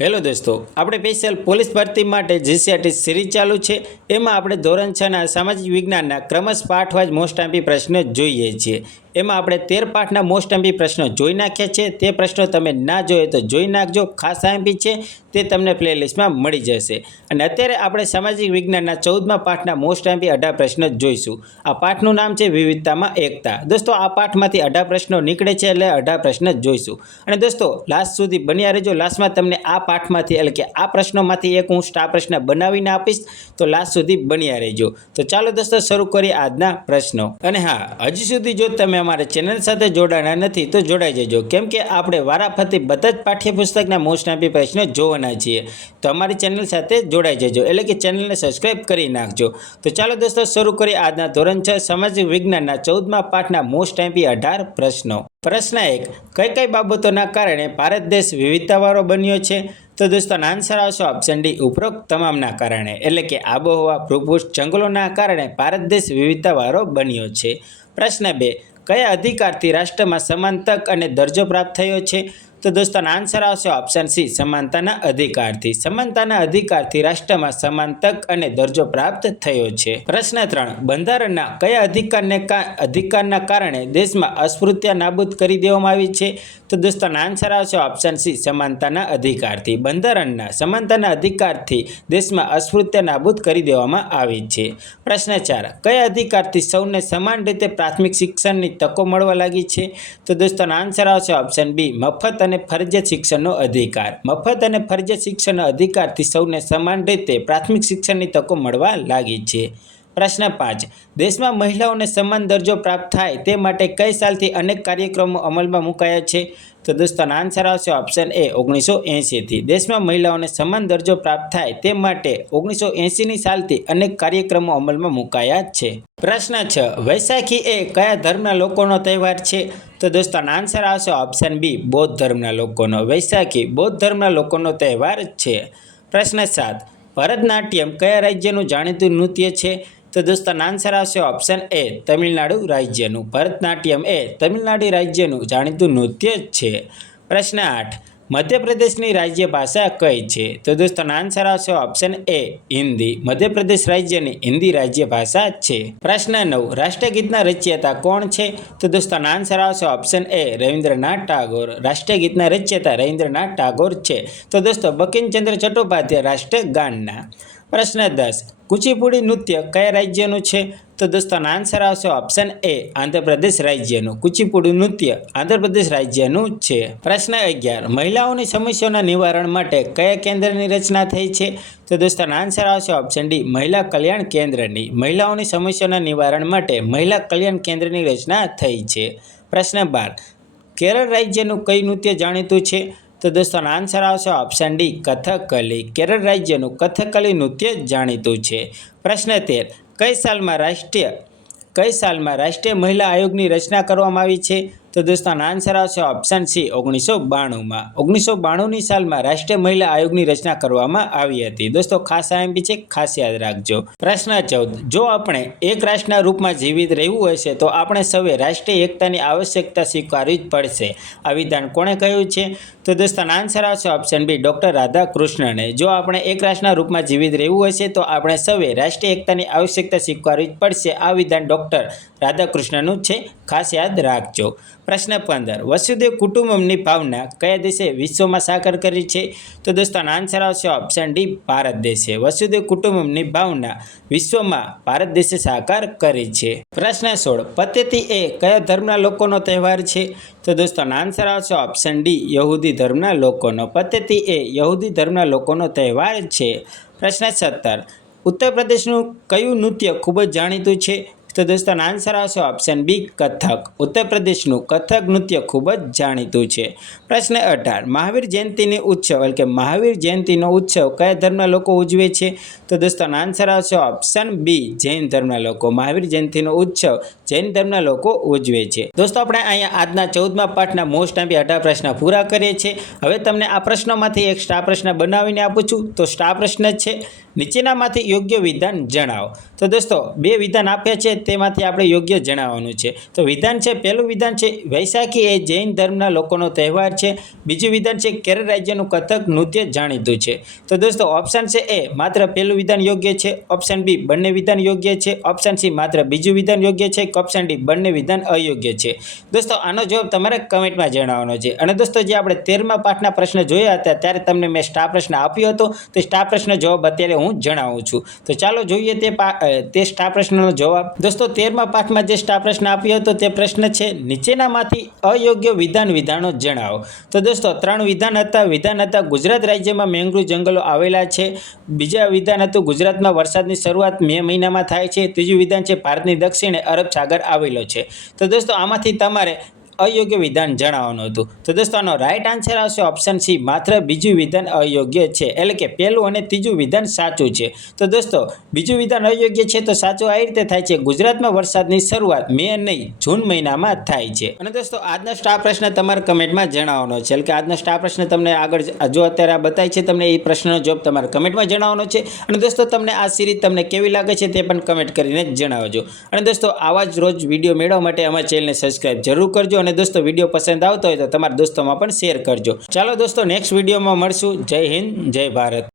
Hello દોસ્તો, આપણે special police ભરતી માટે જીસીઆરટી સિરીઝ ચાલુ છે. એમાં આપણે ધોરણ છના સામાજિક વિજ્ઞાનના ક્રમશ પાઠવાજ મોસ્ટ આંપી પ્રશ્ન જોઈએ છીએ. એમાં આપણે તેર પાઠના મોસ્ટ એમ્બી પ્રશ્નો જોઈ નાખ્યા છે. તે પ્રશ્નો તમે ના જોઈએ તો જોઈ નાખજો. ખાસ આંપી છે, તે તમને પ્લેલિસ્ટમાં મળી જશે. અને અત્યારે આપણે સામાજિક વિજ્ઞાનના ચૌદમા પાઠના મોસ્ટ આંપી અઢાર પ્રશ્નો જોઈશું. આ પાઠનું નામ છે વિવિધતામાં એકતા. દોસ્તો, આ પાઠમાંથી અઢાર પ્રશ્નો નીકળે છે એટલે અઢાર પ્રશ્ન જોઈશું. અને દોસ્તો લાસ્ટ સુધી બન્યા રહેજો. લાસ્ટમાં તમને આ પાઠમાંથી એટલે કે આ પ્રશ્નોમાંથી એક હું સ્ટાર પ્રશ્ન બનાવીને આપીશ. તો લાસ્ટ સુધી બન્યા રહેજો. તો ચાલો દોસ્તો, શરૂ કરીએ આજના પ્રશ્નો. અને હા, હજી સુધી જો તમે અમારા ચેનલ સાથે જોડાણા નથી, તો જોડાઈ જજો. કેમ કે આપણે વારાફરતી બધા જ પાઠ્યપુસ્તકના મોસ્ટ આંપી પ્રશ્નો જોવાના છીએ. તો અમારી ચેનલ સાથે જોડાઈ જજો, એટલે કે ચેનલને સબસ્ક્રાઈબ કરી નાખજો. તો ચાલો દોસ્તો, શરૂ કરીએ આજના ધોરણ છ સામાજિક વિજ્ઞાનના ચૌદમા પાઠના મોસ્ટ આંપી અઢાર પ્રશ્નો. પ્રશ્ન એક, કઈ કઈ બાબતોના કારણે ભારત દેશ વિવિધતાવાળો બન્યો છે? તો દોસ્તો આન્સર આવશે ઓપ્શન ડી, ઉપરોક્ત તમામના કારણે, એટલે કે આબોહવા, ભૂપૃષ્ઠ જંગલોના કારણે ભારત દેશ વિવિધતાવાળો બન્યો છે. પ્રશ્ન બે કયા અધિકારથી રાષ્ટ્રમાં સમાન તક અને દરજ્જો પ્રાપ્ત થયો છે? તો દોસ્તો આન્સર આવશે ઓપ્શન સી સમાનતાના અધિકારથી. સમાનતાના અધિકારથી રાષ્ટ્રમાં સમાન તક અને દરજ્જો પ્રાપ્ત થયો છે. પ્રશ્ન ત્રણ, બંધારણના કયા અધિકારને અધિકારના કારણે દેશમાં અસ્પૃત્ય નાબૂદ કરી દેવામાં આવી છે? તો દોસ્તો આન્સર આવશે ઓપ્શન સી સમાનતાના અધિકારથી. બંધારણના સમાનતાના અધિકારથી દેશમાં અસ્પૃત્ય નાબૂદ કરી દેવામાં આવી છે. પ્રશ્ન ચાર, કયા અધિકારથી સૌને સમાન રીતે પ્રાથમિક શિક્ષણની તકો મળવા લાગી છે? તો દોસ્તો આન્સર આવશે ઓપ્શન બી મફત અને ફરજિયાત શિક્ષણનો અધિકાર. મફત અને ફરજિયાત શિક્ષણનો અધિકારથી સૌને સમાન રીતે પ્રાથમિક શિક્ષણની તકો મળવા લાગી છે. પ્રશ્ન પાંચ. દેશમાં મહિલાઓને સમાન દરજ્જો પ્રાપ્ત થાય તે માટે કઈ સાલથી અનેક કાર્યક્રમો અમલમાં મુકાયા છે? તો દોસ્તો આન્સર આવશે ઓપ્શન એ ઓગણીસો એંશીથી દેશમાં મહિલાઓને સમાન દરજ્જો પ્રાપ્ત થાય તે માટે ઓગણીસો એંશીની સાલથી અનેક કાર્યક્રમો અમલમાં મુકાયા છે. પ્રશ્ન છ વૈશાખી એ કયા ધર્મના લોકોનો તહેવાર છે? તો દોસ્તો આન્સર આવશે ઓપ્શન બી બૌદ્ધ ધર્મના લોકોનો. વૈશાખી બૌદ્ધ ધર્મના લોકોનો તહેવાર છે. પ્રશ્ન સાત, ભરતનાટ્યમ કયા રાજ્યનું જાણીતું નૃત્ય છે? તો દોસ્તો આન્સર આવશે. ઓપ્શન એ તમિલનાડુ રાજ્યનું. ભરતનાટ્યમ એ તમિલનાડુ રાજ્યનું. જાણીતું નૃત્ય છે. પ્રશ્ન આઠ, મધ્યપ્રદેશની રાજ્ય ભાષા કઈ છે? તો દોસ્તો આન્સર આવશે. ઓપ્શન એ હિન્દી. મધ્યપ્રદેશ રાજ્યની હિન્દી રાજ્ય ભાષા છે. પ્રશ્ન નવ, રાષ્ટ્રગીતના રચયતા કોણ છે? તો દોસ્તો આન્સર આવશે. Option A Rabindranath Tagore. રાષ્ટ્રગીતના રચયતા રવિન્દ્રનાથ ટાગોર છે. તો દોસ્તો, બંકિમચંદ્ર ચટ્ટોપાધ્યાય રાષ્ટ્રગાનના. પ્રશ્ન દસ. કુચીપુડી નૃત્ય કયા રાજ્યનું છે? તો દોસ્તો આન્સર આવશે ઓપ્શન એ આંધ્રપ્રદેશ રાજ્યનું. કુચીપુડી નૃત્ય આંધ્રપ્રદેશ રાજ્યનું છે. પ્રશ્ન અગિયાર. મહિલાઓની સમસ્યાઓના નિવારણ માટે કયા કેન્દ્રની રચના થઈ છે? તો દોસ્તોનો આન્સર આવશે ઓપ્શન ડી મહિલા કલ્યાણ કેન્દ્રની. મહિલાઓની સમસ્યાઓના નિવારણ માટે મહિલા કલ્યાણ કેન્દ્રની રચના થઈ છે. પ્રશ્ન બાર. કેરળ રાજ્યનું કઈ નૃત્ય જાણીતું છે? તો દોસ્તો આન્સર આવશે ઓપ્શન ડી કથકલી. કેરળ રાજ્યનું કથકલી નૃત્ય જાણીતું છે. પ્રશ્ન તેર, કઈ સાલમાં રાષ્ટ્રીય, કઈ સાલમાં રાષ્ટ્રીય મહિલા આયોગની રચના કરવામાં આવી છે? તો દોસ્તો આન્સર આવશે ઓપ્શન સી ઓગણીસો બાણુંમાં. ઓગણીસો બાણુંની સાલમાં રાષ્ટ્રીય મહિલા આયોગની રચના કરવામાં આવી હતી. દોસ્તો, ખાસ આઈએમપી છે, ખાસ યાદ રાખજો. પ્રશ્ન ચૌદ. જો આપણે એક રાષ્ટ્રના રૂપમાં જીવિત રહેવું હશે તો આપણે સૌએ રાષ્ટ્રીય એકતાની આવશ્યકતા સ્વીકારવી જ પડશે. આ વિધાન કોણે કહ્યું છે? તો દોસ્તો આન્સર આવશે ઓપ્શન બી ડૉક્ટર રાધાકૃષ્ણને. જો આપણે એક રાષ્ટ્રના રૂપમાં જીવિત રહેવું હશે તો આપણે સૌએ રાષ્ટ્રીય એકતાની આવશ્યકતા સ્વીકારવી જ પડશે. આ વિધાન ડૉક્ટર રાધાકૃષ્ણનું છે. ખાસ યાદ રાખજો. પ્રશ્ન પંદર વસુદેવ કુટુંબમની ભાવના કયા દેશે વિશ્વમાં સાકાર કરી છે? તો દોસ્તો આન્સર આવશે ઓપ્શન ડી ભારત દેશે. વસુદેવ કુટુંબમની ભાવના વિશ્વમાં ભારત દેશે સાકાર કરી છે. પ્રશ્ન સોળ પતેતી એ કયા ધર્મના લોકોનો તહેવાર છે? તો દોસ્તો આન્સર આવશે ઓપ્શન ડી યહૂદી ધર્મના લોકોનો. પતેતી એ યહૂદી ધર્મના લોકોનો તહેવાર છે. પ્રશ્ન સત્તર, ઉત્તર પ્રદેશનું કયું નૃત્ય ખૂબ જ જાણીતું છે? તો દોસ્તો આન્સર આવશે ઓપ્શન બી કથક. ઉત્તર પ્રદેશનું કથક નૃત્ય ખૂબ જ જાણીતું છે. પ્રશ્ન અઢાર. મહાવીર જયંતિની ઉત્સવ એટલે કે મહાવીર જયંતિનો ઉત્સવ કયા ધર્મના લોકો ઉજવે છે? તો દોસ્તો આન્સર આવશે ઓપ્શન બી જૈન ધર્મના લોકો. મહાવીર જયંતિનો ઉત્સવ જૈન ધર્મના લોકો ઉજવે છે. દોસ્તો, આપણે અહીંયા આજના ચૌદમા પાઠના મોસ્ટ આંપી અઢાર પ્રશ્ન પૂરા કરીએ છીએ. હવે તમને આ પ્રશ્નોમાંથી એક સ્ટાર પ્રશ્ન બનાવીને આપું છું. તો સ્ટાર પ્રશ્ન છે નીચેનામાંથી યોગ્ય વિધાન જણાવો. તો દોસ્તો, બે વિધાન આપ્યા છે, તેમાંથી આપણે યોગ્ય જણાવવાનું છે. તો વિધાન છે, પહેલું વિધાન છે વૈશાખી એ જૈન ધર્મના લોકોનો તહેવાર છે. બીજું વિધાન છે, કેરળ રાજ્યનું કથક નૃત્ય જાણીતું છે. તો દોસ્તો, ઓપ્શન છે એ માત્ર પહેલું વિધાન યોગ્ય છે, ઓપ્શન બી બંને વિધાન યોગ્ય છે, ઓપ્શન સી માત્ર બીજું વિધાન યોગ્ય છે, ઓપ્શન ડી બંને વિધાન અયોગ્ય છે. દોસ્તો, આનો જવાબ તમારે કમેન્ટમાં જણાવવાનો છે. અને દોસ્તો, જે આપણે તેરમા પાઠના પ્રશ્ન જોયા હતા, ત્યારે તમને મેં સ્ટાર પ્રશ્ન આપ્યો હતો. તે સ્ટાર પ્રશ્ન જવાબ અત્યારે હું જણાવું છું. તો ચાલો જોઈએ તે તે સ્ટાર પ્રશ્નનો જવાબ. દોસ્તો, તેરમા પાઠમાં જે સ્ટાર પ્રશ્ન આપ્યો હતો તે પ્રશ્ન છે, નીચેનામાંથી અયોગ્ય વિધાન વિધાનો જણાવો. તો દોસ્તો, ત્રણ વિધાન હતા. વિધાન હતા ગુજરાત રાજ્યમાં મેંગ્રુવ જંગલો આવેલા છે. બીજા વિધાન હતું ગુજરાતમાં વરસાદની શરૂઆત મે મહિનામાં થાય છે. ત્રીજું વિધાન છે, ભારતની દક્ષિણે અરબ સાગર આવેલો છે. તો દોસ્તો, આમાંથી તમારે અયોગ્ય વિધાન જણાવવાનું હતું. તો દોસ્તો, આનો રાઈટ આન્સર આવશે ઓપ્શન સી માત્ર બીજું વિધાન અયોગ્ય છે. એટલે કે પહેલું અને ત્રીજું વિધાન સાચું છે. તો દોસ્તો, બીજું વિધાન અયોગ્ય છે તો સાચું આ રીતે થાય છે. ગુજરાતમાં વરસાદની શરૂઆત મે નહીં જૂન મહિનામાં થાય છે. અને દોસ્તો, આજનો સ્ટાર પ્રશ્ન તમારે કમેન્ટમાં જણાવવાનો છે. એટલે કે આજનો સ્ટાર પ્રશ્ન તમને આગળ જો અત્યારે આ બતાય છે, તમને એ પ્રશ્નનો જવાબ તમારે કમેન્ટમાં જણાવવાનો છે. અને દોસ્તો, તમને આ સિરીઝ તમને કેવી લાગે છે તે પણ કમેન્ટ કરીને જણાવજો. અને દોસ્તો, આવા જ રોજ વીડિયો મેળવવા માટે અમારા ચેનલને સબસ્ક્રાઈબ જરૂર કરજો અને દોસ્તો વીડિયો પસંદ આવતો હોય તો તમારા દોસ્તોમાં પણ શેર કરજો. ચાલો દોસ્તો નેક્સ્ટ વિડીયોમાં મળશું. જય હિન્દ, જય ભારત.